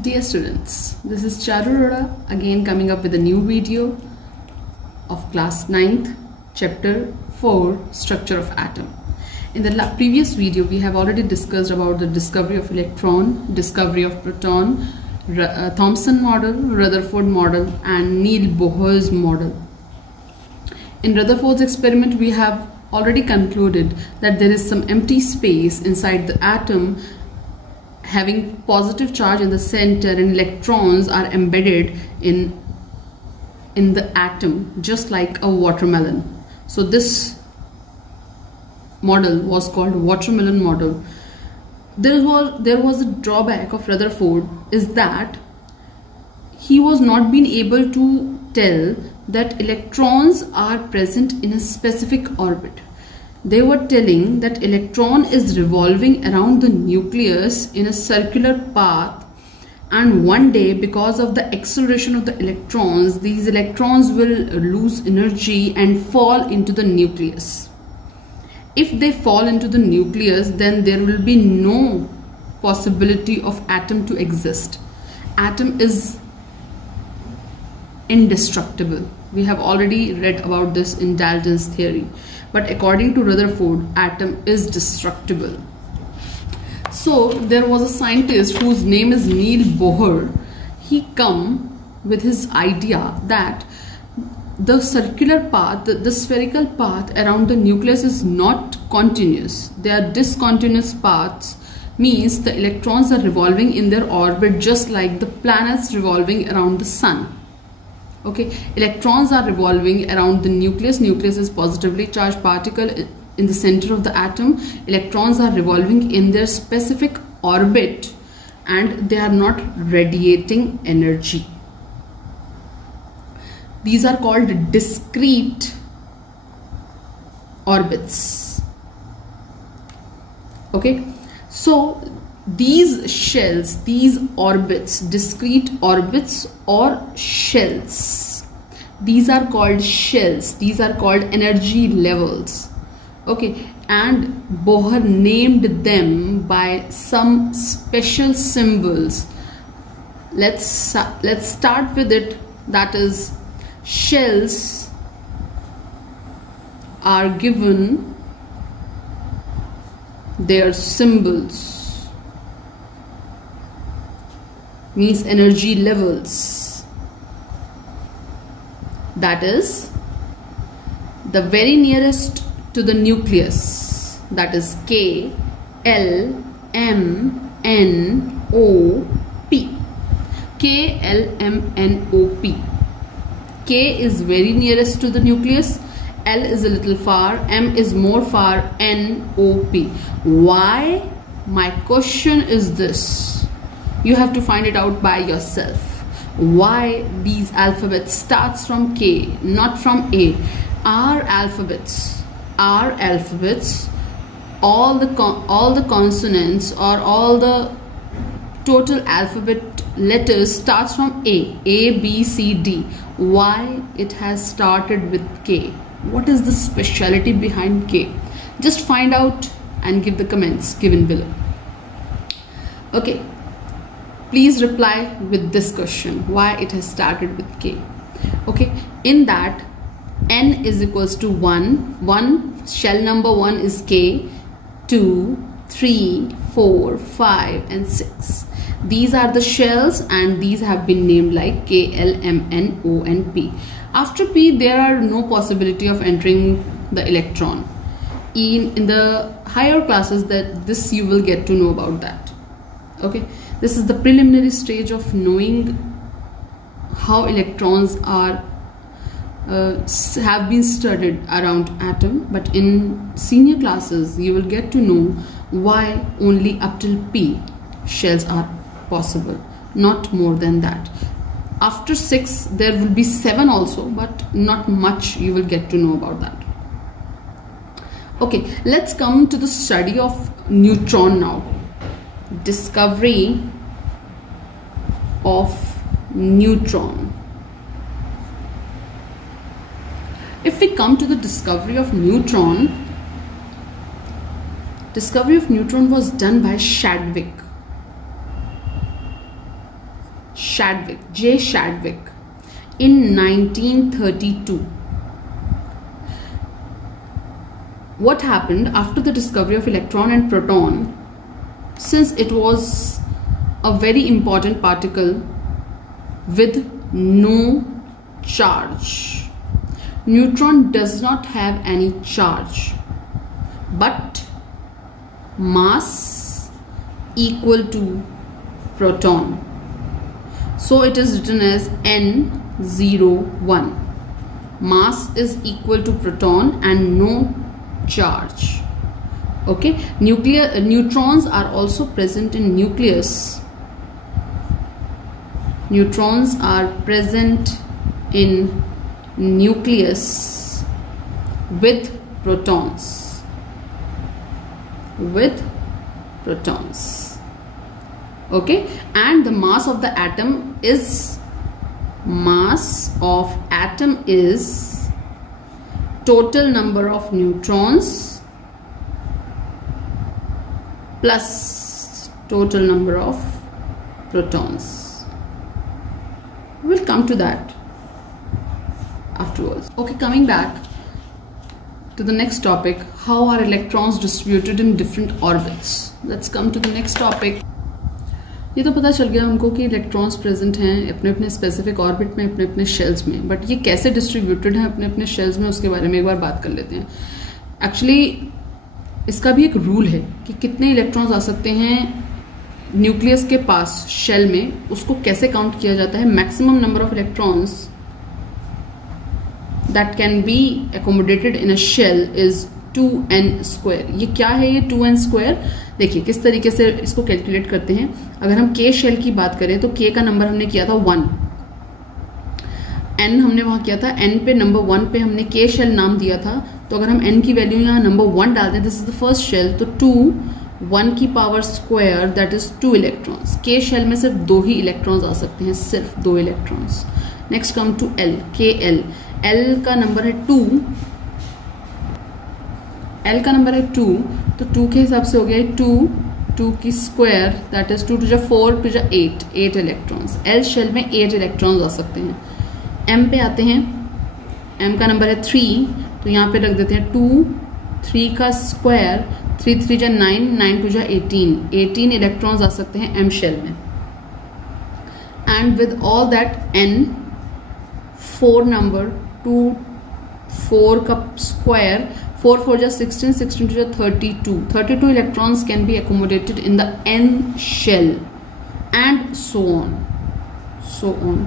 Dear students, this is Charu Arora again coming up with a new video of class 9th chapter 4 structure of atom. In the previous video we have already discussed about the discovery of electron, discovery of proton, Thomson model, Rutherford model and Neil Bohr's model. In Rutherford's experiment we have already concluded that there is some empty space inside the atom having positive charge in the center and electrons are embedded in the atom just like a watermelon. So this model was called watermelon model. There was a drawback of Rutherford is that he was not being able to tell that electrons are present in a specific orbit. They were telling that electron is revolving around the nucleus in a circular path, and one day because of the acceleration of the electrons, these electrons will lose energy and fall into the nucleus. If they fall into the nucleus, then there will be no possibility of atom to exist. Atom is indestructible. We have already read about this in Dalton's theory. But according to Rutherford, atom is destructible. So there was a scientist whose name is Neil Bohr. He come with his idea that the circular path, the spherical path around the nucleus is not continuous. They are discontinuous paths, means the electrons are revolving in their orbit just like the planets revolving around the sun. Okay, electrons are revolving around the nucleus. Nucleus is positively charged particle in the center of the atom. Electrons are revolving in their specific orbit and they are not radiating energy. These are called discrete orbits. Okay, so these shells, these orbits, discrete orbits or shells, these are called shells. These are called energy levels. Okay, and Bohr named them by some special symbols. Let's start with it. That is, shells are given their symbols, means energy levels. That is, the very nearest to the nucleus, that is K, L, M, N, O, P. K, L, M, N, O, P. K is very nearest to the nucleus, L is a little far, M is more far, N, O, P. Why? My question is this. You have to find it out by yourself. Why these alphabets starts from K, not from A? Our alphabets, all the consonants or all the total alphabet letters starts from A, B, C, D. Why it has started with K? What is the speciality behind K? Just find out and give the comments given below. Okay. Please reply with this question, why it has started with K. Okay, in that N is equals to 1, shell number 1 is K, 2, 3, 4, 5 and 6. These are the shells and these have been named like K, L, M, N, O and P. After P there are no possibility of entering the electron. In the higher classes that this you will get to know about that. Okay. This is the preliminary stage of knowing how electrons are have been studied around atom, but in senior classes you will get to know why only up till P shells are possible, not more than that. After 6 there will be 7 also, but not much you will get to know about that. Okay, let's come to the study of neutron now. Discovery of neutron. If we come to the discovery of neutron was done by Chadwick. Chadwick, J. Chadwick, in 1932. What happened after the discovery of electron and proton? Since it was a very important particle with no charge. Neutron does not have any charge, but mass equal to proton. So it is written as N01. Mass is equal to proton and no charge. Okay, neutrons are also present in nucleus. Neutrons are present in nucleus with protons. Okay, and the mass of the atom is total number of neutrons plus total number of protons. We'll come to that afterwards. Okay, coming back to the next topic, how are electrons distributed in different orbits? Let's come to the next topic. ये तो पता चल गया हमको कि electrons present हैं अपने अपने स्पेसिफिक ऑर्बिट में, अपने अपने शेल्स में, बट ये कैसे डिस्ट्रीब्यूटेड हैं अपने अपने शेल्स में, उसके बारे में एक बार बात कर लेते हैं. एक्चुअली इसका भी एक रूल है कि कितने इलेक्ट्रॉन्स आ सकते हैं न्यूक्लियस के पास शेल में, उसको कैसे काउंट किया जाता है. Maximum number of electrons that can be accommodated in a shell is 2n². ये क्या है ये 2n²? देखिए किस तरीके से इसको कैलकुलेट करते हैं. अगर हम k शेल की बात करें तो k का नंबर हमने किया था 1, n हमने वहां किया था, n पे नंबर 1 पे हमने k शेल नाम दिया था. तो अगर हम n की वैल्यू यहाँ नंबर 1 डाल दें, this is the first shell, तो 2 1 की power square that is 2 electrons. k shell में सिर्फ 2 ही इलेक्ट्रॉन्स आ सकते हैं, सिर्फ 2 electrons. Next come to l, kl. l का नंबर है 2, L का नंबर है 2, तो 2 के हिसाब से हो गया 2 की square that is 2 to 4 to 8 electrons. L shell में 8 इलेक्ट्रॉन्स आ सकते हैं. M पे आते हैं, M का नंबर है 3, तो यहाँ पे रख देते हैं 3 का स्क्वायर, 3 9 9 to 18 इलेक्ट्रॉन्स आ सकते हैं M शेल में. And with all that N 4 number 4 का square, 4 4 16 16 to 32 electrons can be accommodated in the N shell, and so on.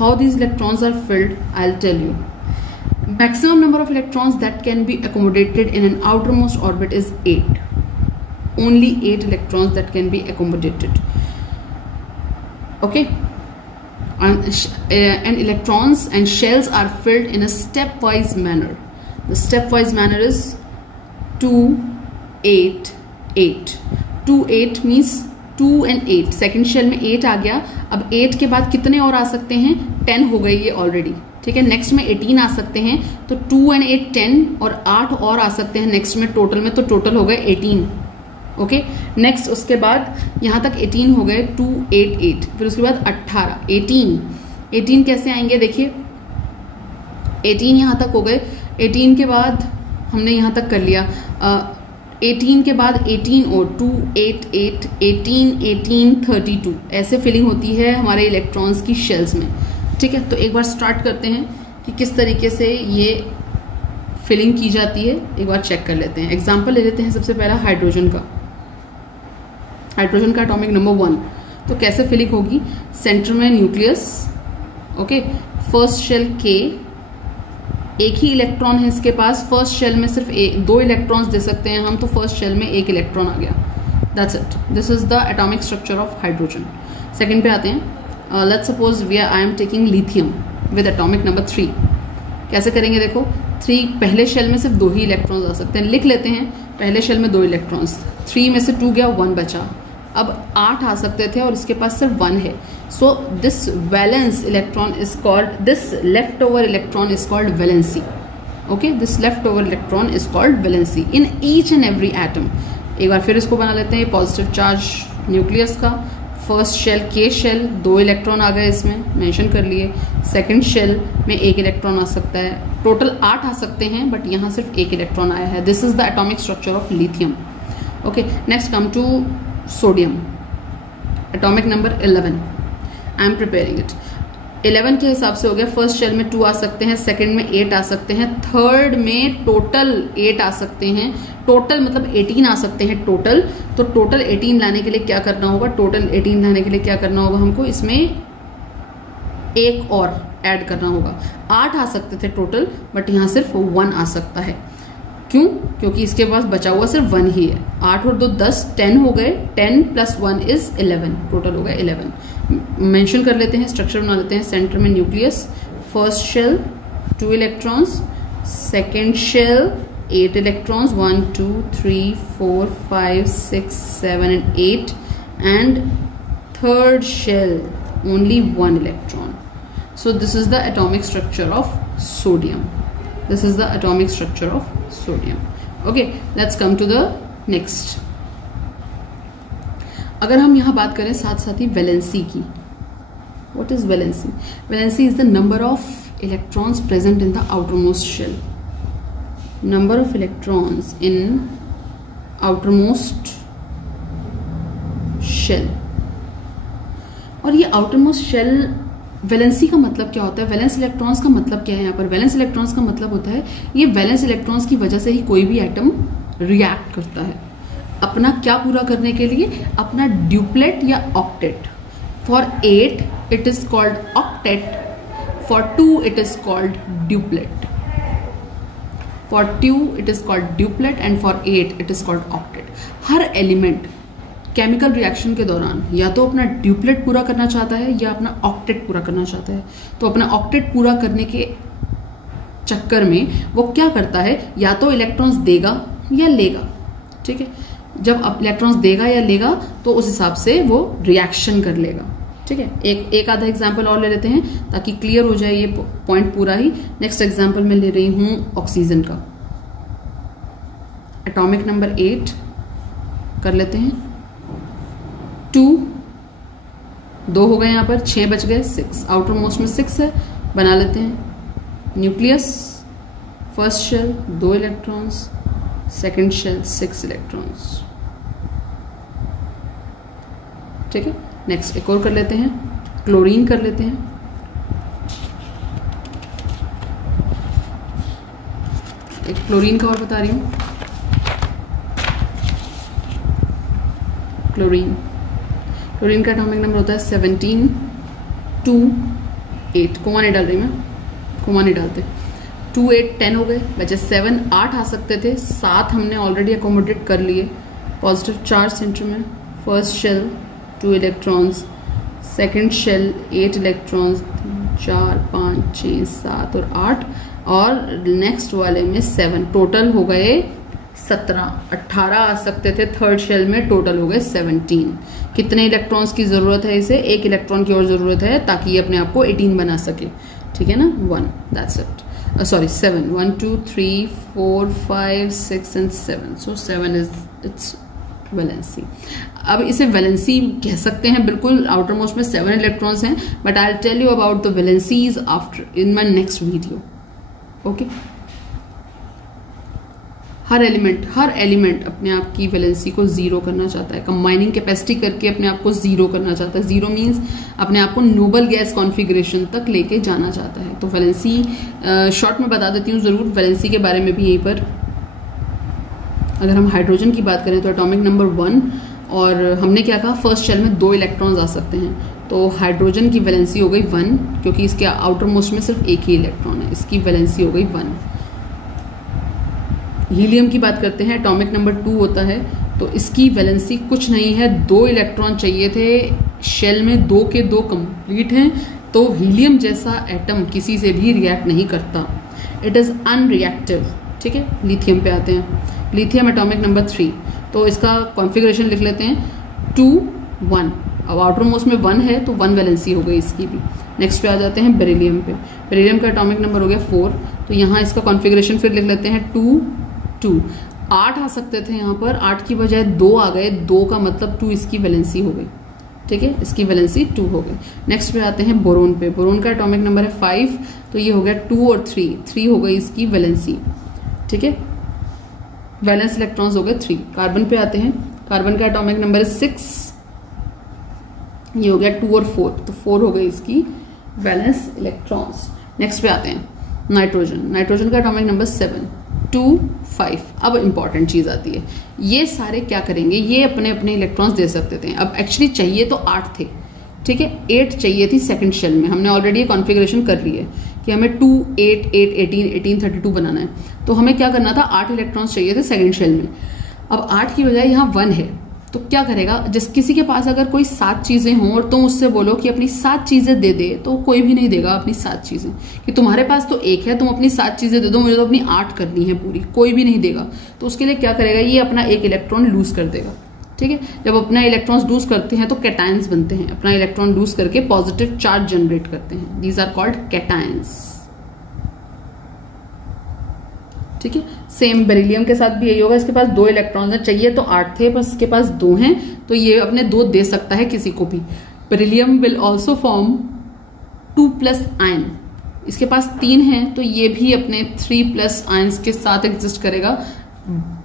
How these electrons are filled, I'll tell you. Maximum number of electrons that can be accommodated in an outermost orbit is 8. Only 8 electrons that can be accommodated. Okay, and electrons and shells are filled in a stepwise manner. The stepwise manner is 2 8 8. 2 8 means 2 and 8. Second shell में 8 आ गया. अब 8 के बाद कितने और आ सकते हैं? 10 हो गई ये ऑलरेडी. ठीक है, नेक्स्ट में 18 आ सकते हैं, तो 2 and 8 10 और 8 और आ सकते हैं नेक्स्ट में टोटल में, तो टोटल हो गए 18. ओके, नेक्स्ट उसके बाद यहाँ तक 18 हो गए, 2 8 8. फिर उसके बाद 18 18 कैसे आएंगे? देखिए 18 यहाँ तक हो गए. 18 के बाद हमने यहाँ तक कर लिया. 18 के बाद 18 और 2 8 8 18 32 ऐसे फिलिंग होती है हमारे इलेक्ट्रॉन्स की शेल्स में. ठीक है, तो एक बार स्टार्ट करते हैं कि किस तरीके से ये फिलिंग की जाती है. एक बार चेक कर लेते हैं. एग्जाम्पल ले लेते हैं सबसे पहला हाइड्रोजन का. हाइड्रोजन का एटॉमिक नंबर 1. तो कैसे फिलिंग होगी? सेंटर में nucleus. Okay, first shell K, एक ही इलेक्ट्रॉन है इसके पास. फर्स्ट शेल में सिर्फ 2 इलेक्ट्रॉन्स दे सकते हैं हम, तो फर्स्ट शेल में 1 इलेक्ट्रॉन आ गया. That's it. This is the atomic structure of hydrogen. Second पे आते हैं. Let's suppose I am taking lithium with atomic number 3. कैसे करेंगे? देखो 3 पहले शेल में सिर्फ 2 ही इलेक्ट्रॉन्स आ सकते हैं. लिख लेते हैं. पहले शेल में 2 इलेक्ट्रॉन्स, 3 में से 2 गया, 1 बचा. अब 8 आ सकते थे और इसके पास सिर्फ 1 है. So this valence electron is called, this left over electron is called valency. Okay, this left over electron is called valency in each and every atom. एक बार फिर इसको बना लेते हैं. पॉजिटिव चार्ज न्यूक्लियस का, फर्स्ट शेल के shell 2 electron आ गए, इसमें मेंशन कर लिए। सेकंड शेल में 1 इलेक्ट्रॉन आ सकता है। टोटल 8 आ सकते हैं, बट यहाँ सिर्फ 1 इलेक्ट्रॉन आया है। This is the atomic structure of lithium. Okay, next come to sodium, atomic number 11। I am preparing it. 11 के हिसाब से हो गया, फर्स्ट शेल में 2 आ सकते हैं, सेकंड में 8 आ सकते हैं, थर्ड में टोटल 8 आ सकते हैं। टोटल मतलब 18 आ सकते हैं टोटल। तो टोटल 18 लाने के लिए क्या करना होगा, टोटल 18 लाने के लिए क्या करना होगा हमको, इसमें एक और ऐड करना होगा। 8 आ सकते थे टोटल, बट यहाँ सिर्फ 1 आ सकता है। क्यों? क्योंकि इसके पास बचा हुआ सिर्फ 1 ही है। 8 और 2 10, 10 हो गए। 10 + 1 इज 11, टोटल हो गया 11। मेंशन कर लेते हैं, स्ट्रक्चर बना लेते हैं। सेंटर में nucleus, first shell 2 electrons, second shell 8 electrons, 1 2 3 4 5 6 7 and 8, and third shell only 1 electron. So this is the atomic structure of sodium. This is the atomic structure of sodium. Okay, let's come to the next. अगर हम यहाँ बात करें साथ साथ ही valency की, what is valency? Valency is the number of electrons present in the outermost shell. Number of electrons in outermost shell. और ये outermost shell वैलेंसी का मतलब क्या होता है? वैलेंस इलेक्ट्रॉन्स का मतलब क्या है यहाँ पर? वैलेंस इलेक्ट्रॉन्स का मतलब होता है ये वैलेंस इलेक्ट्रॉन्स की वजह से ही कोई भी एटम रिएक्ट करता है अपना क्या पूरा करने के लिए, अपना ड्यूप्लेट या octet. For 8 it is called octet, for 2 it is called duplet, for 2 it is called duplet and for 8 it is called octet. Her element chemical reaction के दौरान या तो अपना ड्यूप्लेट पूरा करना चाहता है या अपना ऑक्टेट पूरा करना चाहता है। तो अपना ऑक्टेट पूरा करने के चक्कर में वो क्या करता है, या तो इलेक्ट्रॉन्स देगा या लेगा। ठीक है, जब इलेक्ट्रॉन्स देगा या लेगा तो उस हिसाब से वो रिएक्शन कर लेगा। ठीक है, एक आधा एग्जाम्पल और ले लेते हैं ताकि क्लियर हो जाए ये पॉइंट पूरा ही। नेक्स्ट एग्जाम्पल मैं ले रही हूं ऑक्सीजन का, एटॉमिक नंबर 8 कर लेते हैं। 2 हो गए, यहाँ पर 6 बच गए, 6 आउटर मोस्ट में 6 है, बना लेते हैं। Nucleus, first shell 2 electrons, second shell 6 electrons. ठीक है, नेक्स्ट एक और कर लेते हैं, क्लोरीन कर लेते हैं। एक क्लोरीन का और बता रही हूं, क्लोरीन का एटॉमिक नंबर होता है 17 2 8। कोमा नहीं डाल रही मैं, कोमा नहीं डालते। 2 8 10 हो गए, बचे 7 8 आ सकते थे, 7 हमने ऑलरेडी अकोमोडेट कर लिए। पॉजिटिव चार्ज सेंटर में, first shell 2 electrons, second shell 8 electrons, 4 5 6 7 और 8, और नेक्स्ट वाले में 7। टोटल हो गए 17, 18 आ सकते थे थर्ड शेल में, टोटल हो गए 17। कितने इलेक्ट्रॉन्स की जरूरत है इसे? 1 इलेक्ट्रॉन की और जरूरत है ताकि ये अपने आप को 18 बना सके। ठीक है ना, 1, that's it. Sorry 7, 1 2 3 4 5 6 and 7, so 7 is its valency. अब इसे वैलेंसी कह सकते हैं, बिल्कुल आउटर मोस्ट में 7 इलेक्ट्रॉन्स हैं, but I will tell you about the valencies after in my next video. Okay, हर एलिमेंट अपने आप की वैलेंसी को 0 करना चाहता है, कंबाइनिंग कैपेसिटी करके अपने आप को 0 करना चाहता है। 0 मीन्स अपने आप को नोबल गैस कॉन्फ़िगरेशन तक लेके जाना चाहता है। तो वैलेंसी शॉर्ट में बता देती हूँ ज़रूर वैलेंसी के बारे में भी यहीं पर। अगर हम हाइड्रोजन की बात करें तो एटॉमिक नंबर 1, और हमने क्या कहा, फर्स्ट शेल में 2 इलेक्ट्रॉन्स आ सकते हैं, तो हाइड्रोजन की वैलेंसी हो गई 1, क्योंकि इसके आउटर मोस्ट में सिर्फ 1 ही इलेक्ट्रॉन है, इसकी वैलेंसी हो गई 1। हीलियम की बात करते हैं, एटॉमिक नंबर 2 होता है, तो इसकी वैलेंसी कुछ नहीं है, 2 इलेक्ट्रॉन चाहिए थे, शेल में 2 के 2 कंप्लीट हैं, तो हीलियम जैसा एटम किसी से भी रिएक्ट नहीं करता, इट इज़ अनरिएक्टिव। ठीक है, लिथियम पे आते हैं। लिथियम एटॉमिक नंबर 3, तो इसका कॉन्फ़िगरेशन लिख लेते हैं 2 1। अब आउटर मोस्ट में 1 है तो 1 वैलेंसी हो गई इसकी भी। नेक्स्ट पे आ जाते हैं बेरिलियम पे। बेरिलियम का एटॉमिक नंबर हो गया 4, तो यहाँ इसका कॉन्फ़िगरेशन फिर लिख लेते हैं 2 2। 8 आ सकते थे यहाँ पर, 8 की बजाय 2 आ गए, 2 का मतलब 2 इसकी वैलेंसी हो गई। ठीक है, इसकी वैलेंसी 2 हो गई। नेक्स्ट पे आते हैं बोरोन पे। बोरोन का एटॉमिक नंबर है 5, तो ये हो गया 2 और 3 हो गई इसकी वैलेंसी, ठीक है, वैलेंस इलेक्ट्रॉन्स हो गए 3। कार्बन पे आते हैं। कार्बन का एटॉमिक नंबर है 6, ये हो गया 2 और 4, तो 4 हो गई इसकी वैलेंस इलेक्ट्रॉन्स। नेक्स्ट पे आते हैं नाइट्रोजन। नाइट्रोजन का एटॉमिक नंबर 7, 2, 5। अब इंपॉर्टेंट चीज आती है, ये सारे क्या करेंगे, ये अपने अपने इलेक्ट्रॉन्स दे सकते थे। अब एक्चुअली चाहिए तो 8 थे, ठीक है, 8 चाहिए थी सेकंड शेल में। हमने ऑलरेडी कॉन्फ़िगरेशन कर ली है कि हमें 2, 8, 8, 18, 18, 32 बनाना है। तो हमें क्या करना था, 8 इलेक्ट्रॉन्स चाहिए थे सेकंड शेल में। अब 8 की बजाय यहाँ 1 है, तो क्या करेगा, जिस किसी के पास अगर कोई 7 चीजें हों और तुम उससे बोलो कि अपनी 7 चीजें दे दे, तो कोई भी नहीं देगा अपनी 7 चीजें। कि तुम्हारे पास तो 1 है, तुम अपनी 7 चीजें दे दो, मुझे तो अपनी 8 करनी है पूरी, कोई भी नहीं देगा। तो उसके लिए क्या करेगा, ये अपना 1 इलेक्ट्रॉन लूज कर देगा, ठीक है। जब अपना इलेक्ट्रॉन्स लूज करते हैं तो कैटायंस बनते हैं, अपना इलेक्ट्रॉन लूज करके पॉजिटिव चार्ज जनरेट करते हैं, दीज आर कॉल्ड कैटायंस, ठीक है। सेम बेरिलियम के साथ भी यही होगा, इसके पास 2 इलेक्ट्रॉन्स हैं, चाहिए तो 8 थे, बस इसके पास 2 हैं, तो ये अपने 2 दे सकता है किसी को भी। Beryllium will also form 2+ ion, इसके पास 3 हैं, तो ये भी अपने 3+ आयन्स के साथ एग्जिस्ट करेगा।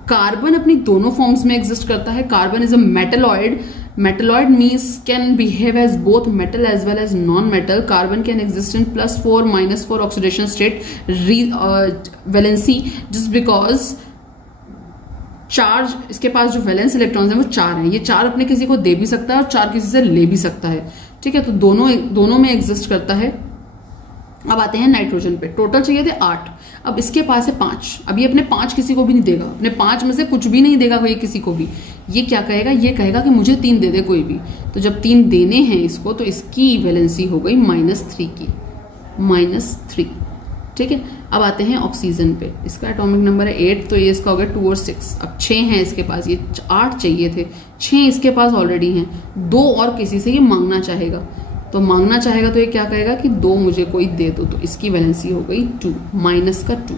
कार्बन अपनी दोनों फॉर्म्स में एग्जिस्ट करता है। Carbon is a metalloid. Metalloid means can behave as both metal as well as non-metal. Carbon can exist in +4, -4 oxidation state, valency, just because charge, इसके पास जो वैलेंस इलेक्ट्रॉन्स हैं वो 4 हैं। ये 4 अपने किसी को दे भी सकता है और 4 किसी से ले भी सकता है, ठीक है। तो दोनों में एग्जिस्ट करता है। अब आते हैं नाइट्रोजन पे। टोटल चाहिए थे 8, अब इसके पास है 5। अब ये अपने 5 किसी को भी नहीं देगा, अपने 5 में से कुछ भी नहीं देगा ये किसी को भी। ये क्या कहेगा, ये कहेगा कि मुझे 3 दे दे कोई भी। तो जब 3 देने हैं इसको, तो इसकी वैलेंसी हो गई -3 की, -3, ठीक है। अब आते हैं ऑक्सीजन पे। इसका एटॉमिक नंबर है 8, तो ये इसका हो गया 2 और 6। अब 6 हैं इसके पास, ये 8 चाहिए थे, 6 इसके पास ऑलरेडी हैं, 2 और किसी से ये मांगना चाहेगा। तो मांगना चाहेगा तो ये क्या कहेगा कि 2 मुझे कोई दे दो, तो इसकी वैलेंसी हो गई 2, -2,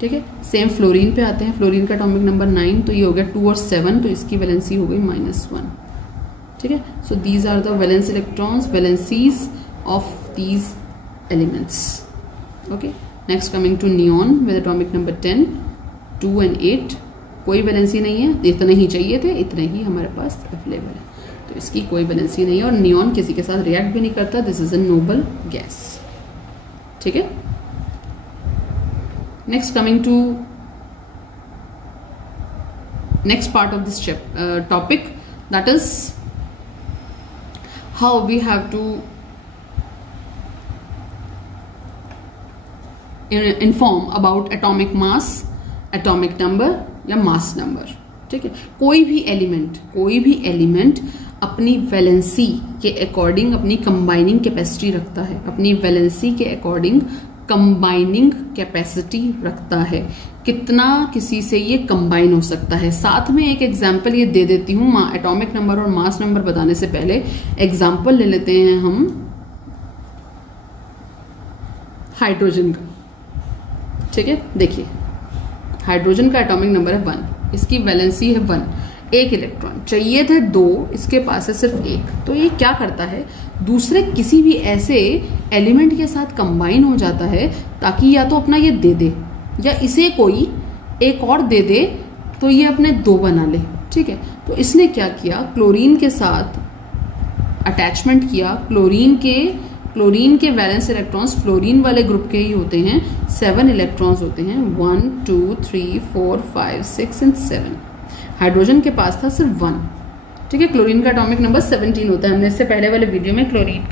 ठीक है। सेम फ्लोरीन पे आते हैं। फ्लोरीन का एटॉमिक नंबर 9, तो ये हो गया 2 और 7, तो इसकी वैलेंसी हो गई -1, ठीक है। So these are the valence electrons, valencies of these elements, okay. Next coming to neon with atomic number 10, 2 and 8। कोई वैलेंसी नहीं है, इतने ही चाहिए थे, इतने ही हमारे पास अवेलेबल है, तो इसकी कोई वैलेंसी नहीं है। और नियॉन किसी के साथ रिएक्ट भी नहीं करता, this is a noble gas, ठीक है। Next coming to next part of this topic, that is how we have to inform about atomic mass, atomic number या मास नंबर, ठीक है। कोई भी एलिमेंट अपनी वैलेंसी के अकॉर्डिंग अपनी कंबाइनिंग कैपेसिटी रखता है, अपनी वैलेंसी के अकॉर्डिंग कंबाइनिंग कैपेसिटी रखता है, कितना किसी से ये कंबाइन हो सकता है। साथ में एक एग्जाम्पल ये दे देती हूँ, एटॉमिक नंबर और मास नंबर बताने से पहले एग्जाम्पल ले लेते हैं हम हाइड्रोजन का, ठीक है। देखिए हाइड्रोजन का एटॉमिक नंबर है 1, इसकी वैलेंसी है 1, 1 इलेक्ट्रॉन चाहिए थे 2, इसके पास है सिर्फ 1। तो ये क्या करता है, दूसरे किसी भी ऐसे एलिमेंट के साथ कंबाइन हो जाता है ताकि या तो अपना ये दे दे या इसे कोई एक और दे दे, तो ये अपने 2 बना ले, ठीक है। तो इसने क्या किया, क्लोरीन के साथ अटैचमेंट किया। क्लोरीन के वैलेंस इलेक्ट्रॉन्स फ्लोरीन वाले ग्रुप के ही होते हैं, 7 इलेक्ट्रॉन्स होते हैं, 1, 2, 3, 4, 5, 6 and 7। हाइड्रोजन के पास था सिर्फ 1, ठीक है। क्लोरीन का एटॉमिक नंबर 17 होता है। हमने इससे पहले वाले वीडियो में क्लोरीन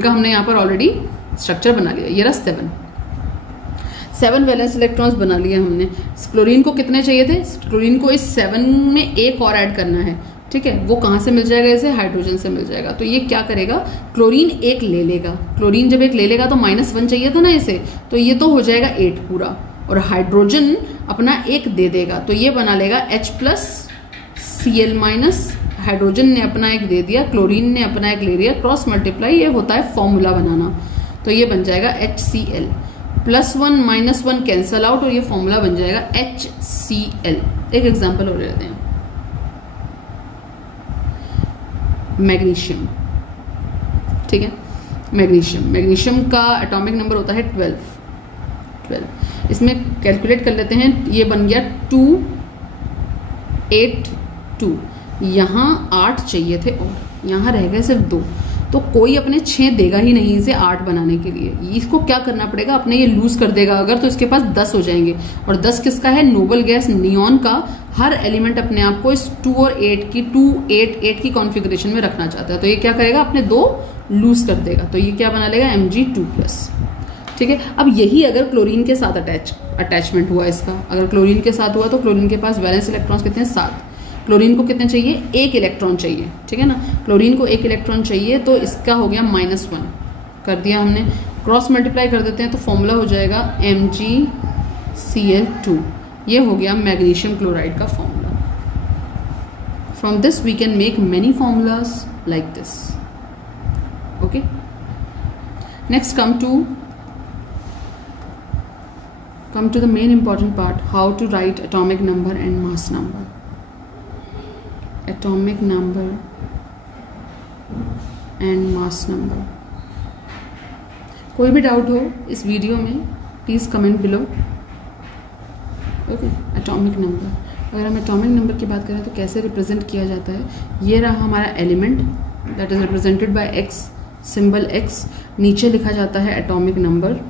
का हमने यहाँ पर ऑलरेडी स्ट्रक्चर बना लिया। ये रहा 7 वैलेंस इलेक्ट्रॉन्स बना लिया हमने। क्लोरीन को कितने चाहिए थे, क्लोरीन को इस 7 में एक और ऐड करना है, ठीक है। वो कहाँ से मिल जाएगा, इसे हाइड्रोजन से मिल जाएगा। तो ये क्या करेगा, क्लोरीन 1 ले लेगा। क्लोरीन जब 1 ले लेगा तो -1 चाहिए था ना इसे, तो ये तो हो जाएगा 8 पूरा, और हाइड्रोजन अपना 1 दे देगा, तो ये बना लेगा H+Cl-। हाइड्रोजन ने अपना 1 दे दिया, क्लोरीन ने अपना 1 ले लिया, क्रॉस मल्टीप्लाई, ये होता है फॉर्मूला बनाना। तो ये बन जाएगा HCl, +1 -1 कैंसल आउट, और ये फॉर्मूला बन जाएगा HCl। एक एग्जाम्पल और लेते हैं। मैग्नीशियम, ठीक है। मैग्नीशियम का एटॉमिक नंबर होता है 12। इसमें कैलकुलेट कर लेते हैं, ये बन गया 282। यहाँ 8 चाहिए थे और यहाँ रह गए सिर्फ 2, तो कोई अपने 6 देगा ही नहीं इसे 8 बनाने के लिए। इसको क्या करना पड़ेगा, अपने ये लूज कर देगा अगर, तो इसके पास 10 हो जाएंगे। और 10 किसका है, नोबल गैस नियॉन का। हर एलिमेंट अपने आप को इस 2 और 8 की कॉन्फ़िगरेशन में रखना चाहता है, तो ये क्या करेगा, अपने 2 लूज कर देगा, तो ये क्या बना लेगा, Mg2+, ठीक है। अब यही अगर क्लोरीन के साथ अटैचमेंट हुआ इसका, अगर क्लोरीन के साथ हुआ तो क्लोरीन के पास वैलेंस इलेक्ट्रॉन्स कितने हैं, 7। क्लोरीन को कितने चाहिए, 1 इलेक्ट्रॉन चाहिए, ठीक है ना। क्लोरीन को 1 इलेक्ट्रॉन चाहिए, तो इसका हो गया -1 कर दिया हमने। क्रॉस मल्टीप्लाई कर देते हैं तो फॉर्मूला हो जाएगा MgCl2। ये हो गया मैग्नीशियम क्लोराइड का formula. From this we can make many formulas like this, okay. Next come to the main important part, how to write atomic number and mass number. Atomic number and mass number. कोई भी doubt हो इस video में please comment below, okay. Atomic number, अगर हम atomic number की बात करें तो कैसे रिप्रेजेंट किया जाता है, ये रहा हमारा element that is represented by X, symbol X। नीचे लिखा जाता है एटॉमिक नंबर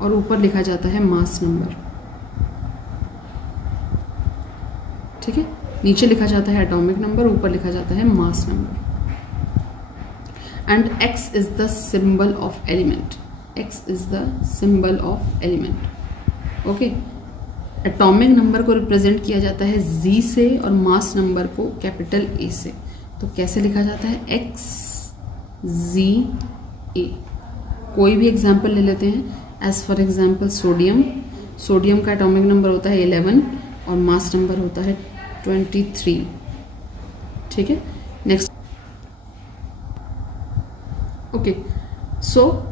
और ऊपर लिखा जाता है मास नंबर, ठीक है। नीचे लिखा जाता है एटॉमिक नंबर, ऊपर लिखा जाता है mass number. And X is the symbol of element, X is the symbol of element, okay. Atomic number को रिप्रेजेंट किया जाता है Z से और मास नंबर को कैपिटल A से। तो कैसे लिखा जाता है, XZA। कोई भी एग्जाम्पल ले लेते हैं, एज फॉर एग्जाम्पल सोडियम का एटॉमिक नंबर होता है 11 और मास नंबर होता है 23, ठीक है। Next, okay, so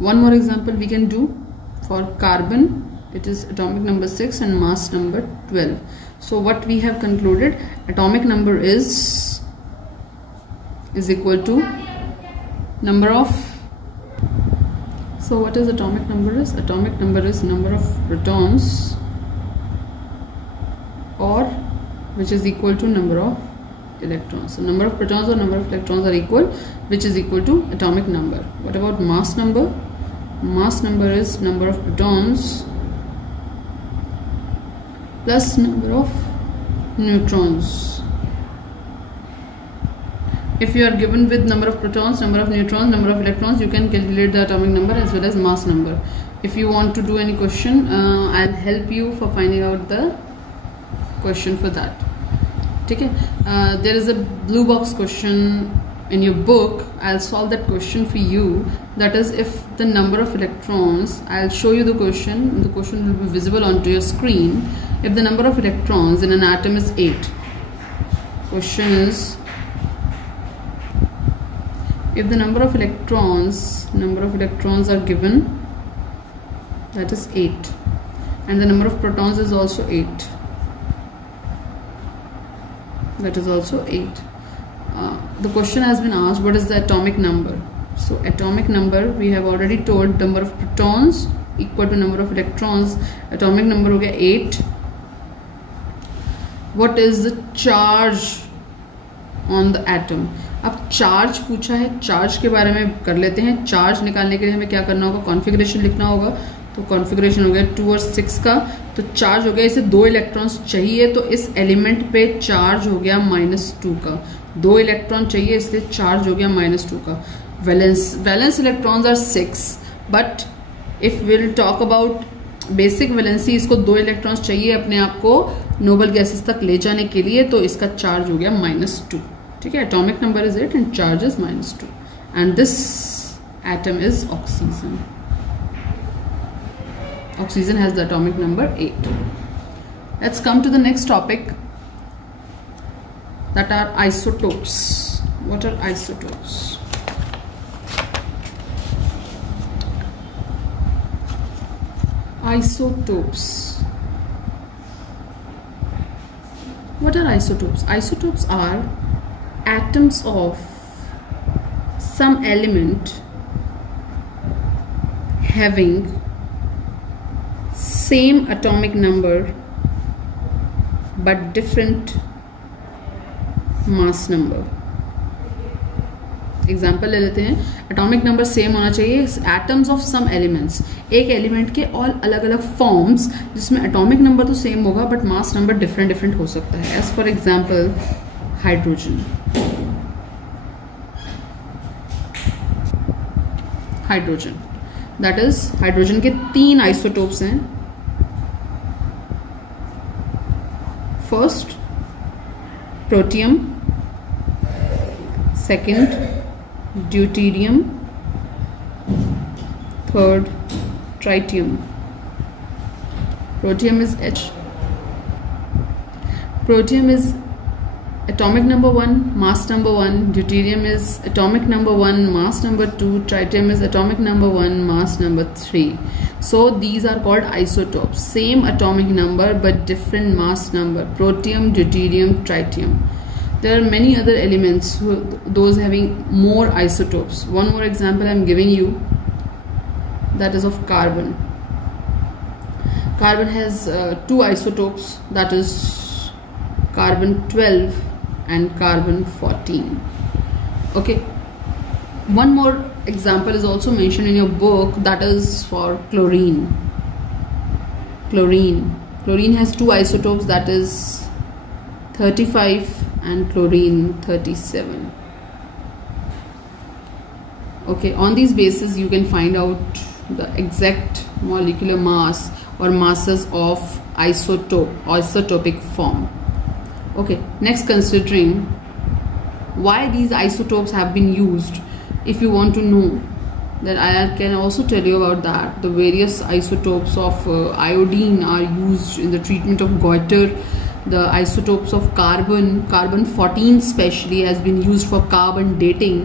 one more example we can do for carbon, it is atomic number 6 and mass number 12. So what we have concluded, atomic number is equal to number of, so what is atomic number is, atomic number is number of protons or which is equal to number of electrons. So number of protons or number of electrons are equal, which is equal to atomic number. What about mass number? Mass number is number of protons plus number of neutrons. If you are given with number of protons, number of neutrons, number of electrons, you can calculate the atomic number as well as mass number. If you want to do any question, I'll help you for finding out the question for that. Okay, there is a blue box question in your book. I'll solve that question for you. That is, if the number of electrons, I'll show you the question. The question will be visible onto your screen. If the number of electrons in an atom is 8, question is, if the number of electrons are given, that is 8, and the number of protons is also 8, that is also 8. The question has been asked, what is the atomic number? So atomic number, we have already told, number of protons equal to number of electrons. Atomic number हो गया 8. What is the charge on the atom? अब charge पूछा है, charge के बारे में कर लेते हैं। चार्ज निकालने के लिए हमें क्या करना होगा, कॉन्फ़िगरेशन लिखना होगा। तो कॉन्फ़िगरेशन हो गया 2 और 6 का, तो चार्ज हो गया, इसे 2 इलेक्ट्रॉन्स चाहिए, तो इस एलिमेंट पे चार्ज हो गया -2 का। 2 इलेक्ट्रॉन चाहिए, इसलिए चार्ज हो गया -2 का। Valence electrons are 6, but if will talk about basic valency, इसको 2 इलेक्ट्रॉन्स चाहिए अपने आप को नोबल गैसेस तक ले जाने के लिए, तो इसका चार्ज हो गया -2, ठीक है। Atomic number is 8 and charge is -2, and this atom is oxygen. Oxygen has the atomic number 8. Let's come to the next topic, that are isotopes. What are isotopes? Isotopes. What are isotopes? Isotopes are atoms of some element having same atomic number but different mass number. Example ले लेते हैं. Atomic number same होना चाहिए. Atoms of some elements, एक element के और अलग अलग फॉर्म्स जिसमें एटॉमिक नंबर तो सेम होगा but mass number different different हो सकता है. As for example hydrogen. Hydrogen that is, hydrogen के 3 आइसोटोप्स हैं. First protium, second deuterium, third tritium. Protium is H. Protium is atomic number 1, mass number 1. Deuterium is atomic number 1, mass number 2. Tritium is atomic number 1, mass number 3. So these are called isotopes. Same atomic number but different mass number. Protium, deuterium, tritium. There are many other elements, those having more isotopes. One more example I am giving you, that is of carbon. Carbon has 2 isotopes, that is carbon 12 and carbon 14. Okay, one more example is also mentioned in your book, that is for chlorine. Chlorine has 2 isotopes, that is 35 and chlorine 37. Okay, on these bases you can find out the exact molecular mass or masses of isotopic form. Okay, next, considering why these isotopes have been used. If you want to know, that I can also tell you about that. The various isotopes of iodine are used in the treatment of goiter. The isotopes of carbon 14 especially, has been used for carbon dating.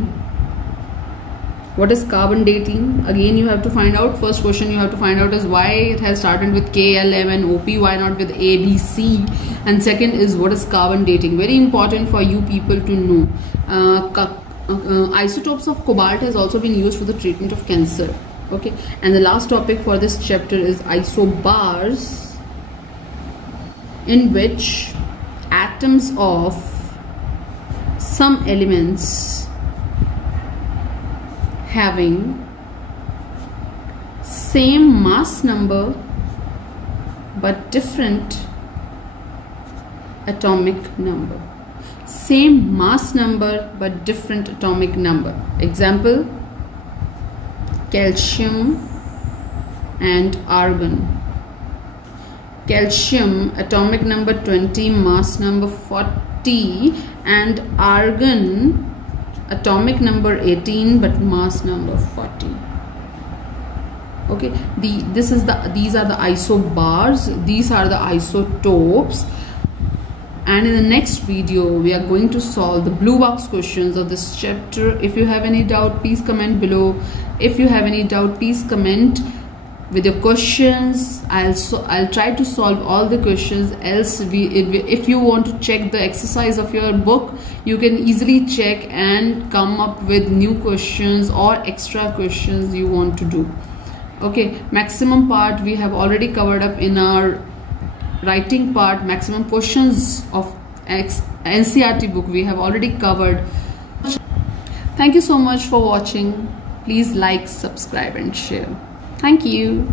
What is carbon dating? Again, you have to find out. First question you have to find out is why it has started with K, L, M and OP, why not with A, B, C? And second is, what is carbon dating? Very important for you people to know. Isotopes of cobalt has also been used for the treatment of cancer. Okay, and the last topic for this chapter is isobars, in which atoms of some elements having same mass number but different atomic number. Same mass number but different atomic number. Example, calcium and argon. Calcium atomic number 20, mass number 40, and argon atomic number 18 but mass number 40. Okay, these are the isobars, these are the isotopes. And in the next video we are going to solve the blue box questions of this chapter. If you have any doubt, please comment below. If you have any doubt, please comment with your questions. I'll try to solve all the questions. Else if you want to check the exercise of your book, you can easily check and come up with new questions or extra questions you want to do. Okay, maximum part we have already covered up in our writing part. Maximum questions of NCERT book we have already covered. Thank you so much for watching. Please like, subscribe and share. Thank you.